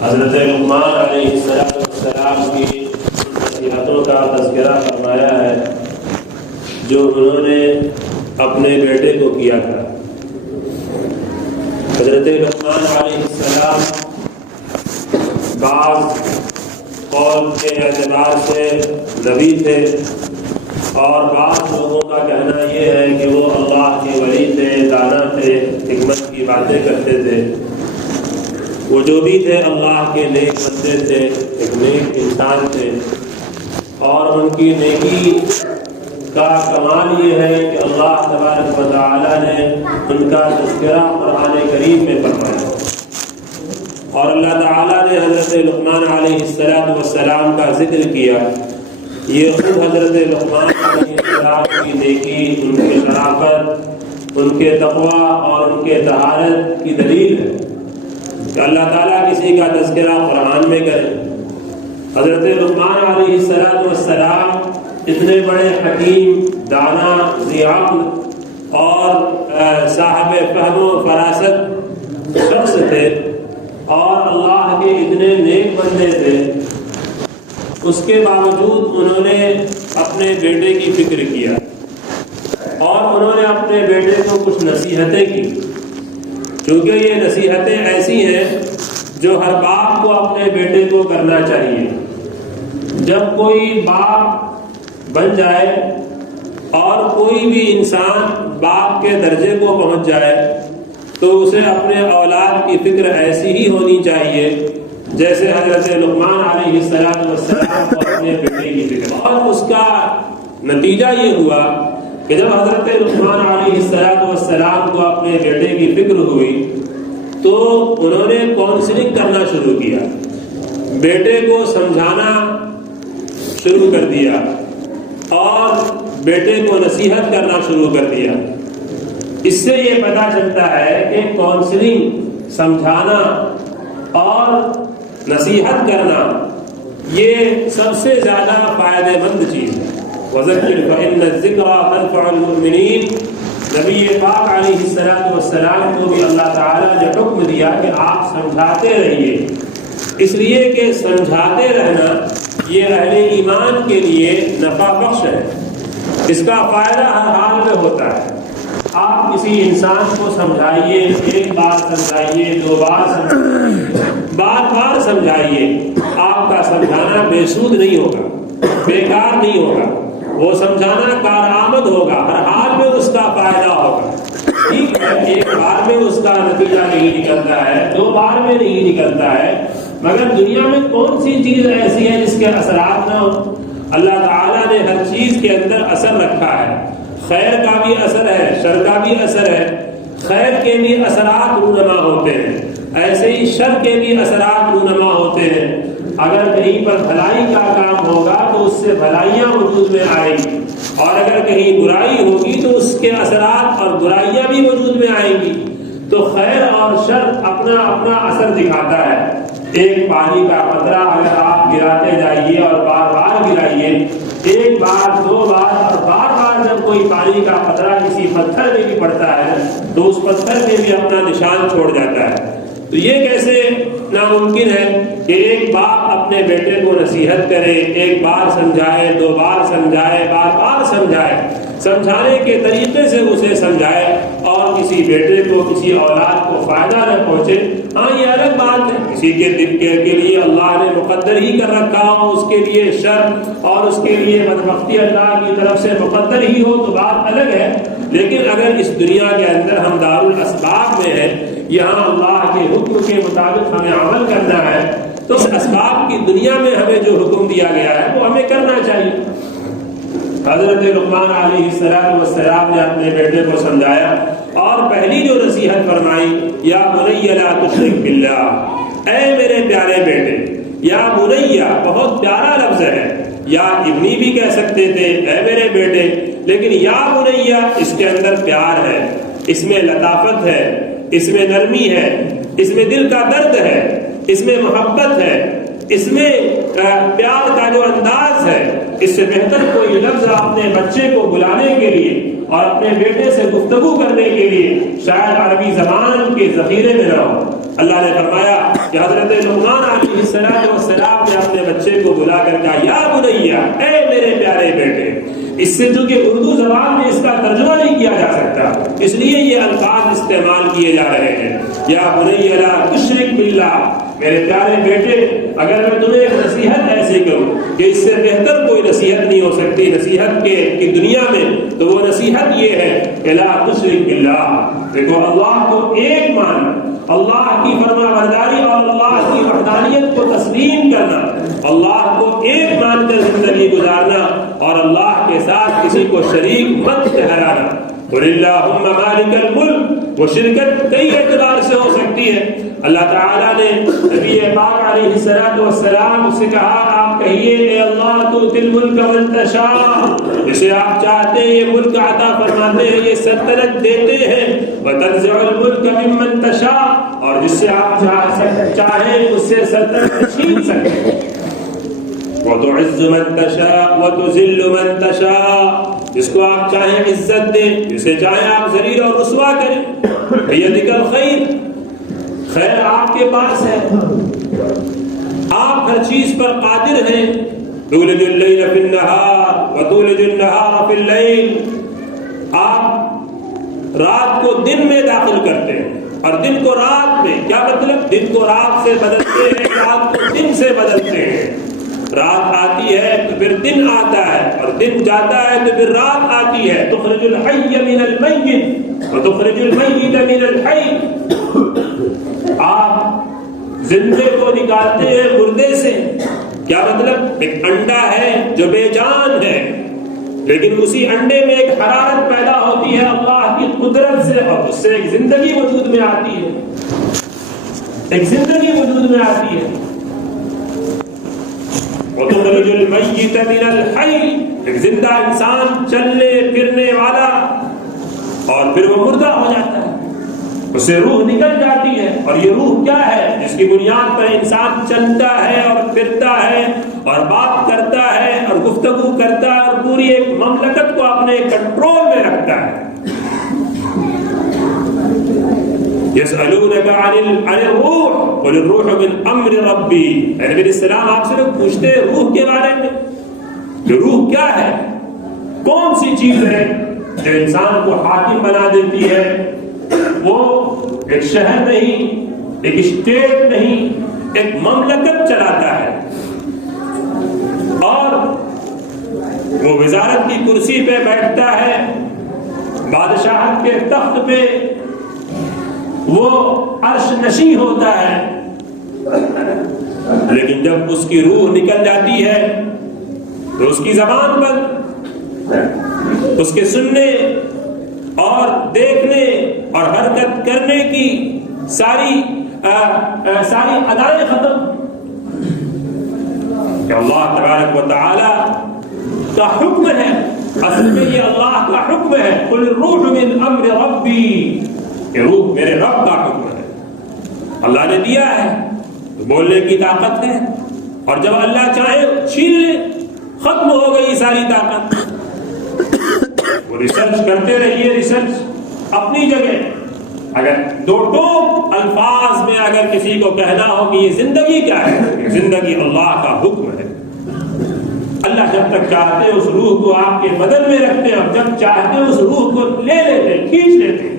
حضرت لقمان علیہ السلام کی نصیحتوں کا تذکرہ فرمایا ہے جو انہوں نے اپنے بیٹے کو کیا تھا۔ حضرت لقمان علیہ السلام بعض قول کے اعتبار سے نبی تھے اور بعض لوگوں کا کہنا یہ ہے کہ وہ اللہ کے ولی تھے، دانا تھے، حکمت کی باتیں کرتے تھے۔ وہ جو بھی تھے اللہ کے نیک بندے تھے، ایک نیک انسان تھے، اور ان کی نیکی کا کمال یہ ہے کہ اللہ تبارک و تعالیٰ نے ان کا تذکرہ قرآن کریم میں فرمایا، اور اللہ تعالیٰ نے حضرت لقمان علیہ السلام کا ذکر کیا۔ یہ خود حضرت لقمان علیہ السلام کی نیکی، ان کی شرافت، ان کے تقوی اور ان کے طہارت کی دلیل ہے کہ اللہ تعالیٰ کسی کا تذکرہ قرآن میں کرے۔ حضرت لقمان علیہ السلام اتنے بڑے حکیم، دانا، ذی عقل اور صاحب فہم و فراست شخص تھے، اور اللہ کے اتنے نیک بندے تھے، اس کے باوجود انہوں نے اپنے بیٹے کی فکر کیا اور انہوں نے اپنے بیٹے کو کچھ نصیحتیں کی، کیونکہ یہ نصیحتیں ایسی ہیں جو ہر باپ کو اپنے بیٹے کو کرنا چاہیے۔ جب کوئی باپ بن جائے اور کوئی بھی انسان باپ کے درجے کو پہنچ جائے تو اسے اپنے اولاد کی فکر ایسی ہی ہونی چاہیے جیسے حضرت لقمان علیہ السلام کو اپنے بیٹے کی فکر۔ اور اس کا نتیجہ یہ ہوا کہ جب حضرت لقمان علیہ السلام کو اپنے بیٹے کی فکر ہوئی تو انہوں نے کونسلنگ کرنا شروع کیا، بیٹے کو سمجھانا شروع کر دیا اور بیٹے کو نصیحت کرنا شروع کر دیا۔ اس سے یہ پتہ چلتا ہے کہ کونسلنگ، سمجھانا اور نصیحت کرنا یہ سب سے زیادہ فائدہ مند چیز ہے۔ وذکر فإن الذکرى تنفع المؤمنین، نبی پاک علیہ السلام کو بھی اللہ تعالیٰ نے حکم دیا کہ آپ سمجھاتے رہیے، اس لیے کہ سمجھاتے رہنا یہ اہل ایمان کے لیے نفع بخش ہے، اس کا فائدہ ہر حال میں ہوتا ہے۔ آپ کسی انسان کو سمجھائیے، ایک بار سمجھائیے، دو بار سمجھائیے، بار بار سمجھائیے، آپ کا سمجھانا بے سود نہیں ہوگا، بیکار نہیں ہوگا، وہ سمجھانا کارآمد ہوگا، ہر حال میں اس کا فائدہ ہوگا۔ ٹھیک ہے، ایک بار میں اس کا نتیجہ نہیں نکلتا ہے، دو بار میں نہیں نکلتا ہے، مگر دنیا میں کون سی چیز ایسی ہے جس کے اثرات نہ ہو؟ اللہ تعالیٰ نے ہر چیز کے اندر اثر رکھا ہے، خیر کا بھی اثر ہے، شر کا بھی اثر ہے، خیر کے بھی اثرات رونما ہوتے ہیں، ایسے ہی شر کے بھی اثرات رونما ہوتے ہیں۔ اگر کہیں پر بھلائی کا کام ہوگا تو اس سے بھلائیاں وجود میں آئیں گی، اور اگر کہیں برائی ہوگی تو اس کے اثرات اور برائیاں بھی وجود میں آئیں گی۔ تو خیر اور شر اپنا اپنا اثر دکھاتا ہے۔ ایک پانی کا قطرہ اگر آپ گراتے جائیے اور بار بار گرائیے، ایک بار، دو بار اور بار بار جب کوئی پانی کا قطرہ کسی پتھر میں بھی پڑتا ہے تو اس پتھر میں بھی اپنا نشان چھوڑ جاتا ہے۔ تو یہ کیسے ناممکن ہے کہ ایک باپ اپنے بیٹے کو نصیحت کرے، ایک بار سمجھائے، دو بار سمجھائے، بار بار سمجھائے، سمجھانے کے طریقے سے اسے سمجھائے اور کسی بیٹے کو، کسی اولاد کو فائدہ نہ پہنچے؟ ہاں، یہ الگ بات ہے، کسی کے دل کے لیے اللہ نے مقدر ہی کر رکھا ہو، اس کے لیے شر اور اس کے لیے بدبختی اللہ کی طرف سے مقدر ہی ہو تو بات الگ ہے۔ لیکن اگر اس دنیا کے اندر ہم دارالاسباب میں ہیں، یہاں اللہ کے حکم کے مطابق ہمیں عمل کرنا ہے، تو اس اسباب کی دنیا میں ہمیں جو حکم دیا گیا ہے وہ ہمیں کرنا چاہیے۔ حضرت لقمان علیہ السلام نے اپنے بیٹے کو سمجھایا اور پہلی جو نصیحت فرمائی، یا بنی لا تشرک باللہ، اے میرے پیارے بیٹے۔ یا بنی بہت پیارا لفظ ہے، یا ابنی بھی کہہ سکتے تھے، اے میرے بیٹے، لیکن یا بنی اس کے اندر پیار ہے، اس میں لطافت ہے، اس میں نرمی ہے، اس میں دل کا درد ہے، اس میں محبت ہے، اس میں پیار کا جو انداز ہے، اس سے بہتر کوئی لفظ اپنے بچے کو بلانے کے لیے اور اپنے بیٹے سے گفتگو کرنے کے لیے شاید عربی زبان کے ذخیرے میں نہ ہو۔ اللہ نے فرمایا کہ حضرت لقمان علیہ السلام نے اپنے بچے کو بلا کر کہا یا بنیا، اے میرے پیارے بیٹے. اس سے چونکہ اردو زبان میں اس کا ترجمہ نہیں کیا جا سکتا، اس لیے یہ الفاظ استعمال کیے جا رہے ہیں. یا بنی لا تشرک باللہ، میرے پیارے بیٹے اگر میں تمہیں ایک نصیحت ایسی کروں کہ اس سے بہتر کوئی نصیحت نہیں ہو سکتی نصیحت کی دنیا میں، تو وہ نصیحت یہ ہے کہ لا تشرک باللہ. دیکھو اللہ کو ایک ماننا، اللہ کی فرما برداری اور اللہ کی وحدانیت کو تسلیم کرنا، اللہ کو ایک مان کر زندگی گزارنا اور اللہ کے ساتھ کسی کو شریک مت ٹھہرانا. قل اللہم مالک الملک، وہ شرکت کئی اعتبار سے ہو سکتی ہے. اللہ تعالیٰ نے نبی پاک علیہ السلام سے کہا آپ کہیے اے اللہ تؤتی الملک من تشاء، جسے آپ چاہتے ہیں یہ ملک عطا فرماتے ہیں، یہ سلطنت دیتے ہیں. وتنزع الملک ممن تشاء، اور جس سے آپ چاہیں اس سے سلطنت چھین سکتے ہیں. وتعز من تشاء وتذل من تشاء، جس کو آپ چاہیں عزت دیں، جسے چاہیں آپ ذلیل اور رسوا کریں. بیدک الخیر، خیر آپ کے پاس ہے، آپ ہر چیز پر قادر ہیں. تولج اللیل فی النہار وتولج النہار فی اللیل، آپ رات کو دن میں داخل کرتے ہیں اور دن کو رات میں. کیا مطلب؟ دن کو رات سے بدلتے ہیں، رات کو دن سے بدلتے ہیں. رات آتی ہے تو پھر دن آتا ہے، اور دن جاتا ہے تو پھر رات آتی ہے. تخرج الحی من المیت وتخرج المیت من الحی، آپ زندے کو نکالتے ہیں مردے سے. کیا مطلب؟ ایک انڈا ہے جو بے جان ہے، لیکن اسی انڈے میں ایک حرارت پیدا ہوتی ہے اللہ کی قدرت سے، اور اس سے ایک زندگی وجود میں آتی ہے، ایک زندگی وجود میں آتی ہے. وتخرج المیت من الحی، ایک زندہ انسان چلنے پھرنے والا، اور پھر وہ مردہ ہو جاتا ہے، اس سے روح نکل جاتی ہے. اور یہ روح کیا ہے؟ جس کی بنیاد پر انسان چلتا ہے اور پھرتا ہے اور بات کرتا ہے اور گفتگو کرتا ہے اور پوری ایک مملکت کو اپنے کنٹرول میں رکھتا ہے. یسألونک عن الروح قل الروح من امر ربی. نبی علیہ السلام آپ سے لوگ پوچھتے ہیں روح کے بارے میں کہ روح کیا ہے، کون سی چیز ہے جو انسان کو حاکم بنا دیتی ہے. وہ ایک شہر نہیں، ایک اسٹیٹ نہیں، ایک مملکت چلاتا ہے، اور وہ وزارت کی کرسی پہ بیٹھتا ہے، بادشاہت کے تخت پہ وہ عرش نشیں ہوتا ہے. لیکن جب اس کی روح نکل جاتی ہے تو اس کی زبان پر اس کے سننے اور دیکھنے اور حرکت کرنے کی ساری ادائیں ختم. کہ اللہ تبارک و تعالی کا حکم ہے، اصل میں یہ اللہ کا حکم ہے. قل الروح من امر ربی، کہ روح میرے رب کا حکم ہے، اللہ نے دیا ہے تو بولنے کی طاقت ہے. اور جب اللہ چاہے چھین لے، ختم ہو گئی ساری طاقت. وہ ریسرچ کرتے رہیے، ریسرچ اپنی جگہ. اگر دو ٹوک الفاظ میں اگر کسی کو کہنا ہو کہ یہ زندگی کیا ہے، زندگی اللہ کا حکم ہے. اللہ جب تک چاہتے اس روح کو آپ کے بدن میں رکھتے ہیں، اور جب چاہتے اس روح کو لے لیتے، کھینچ لیتے.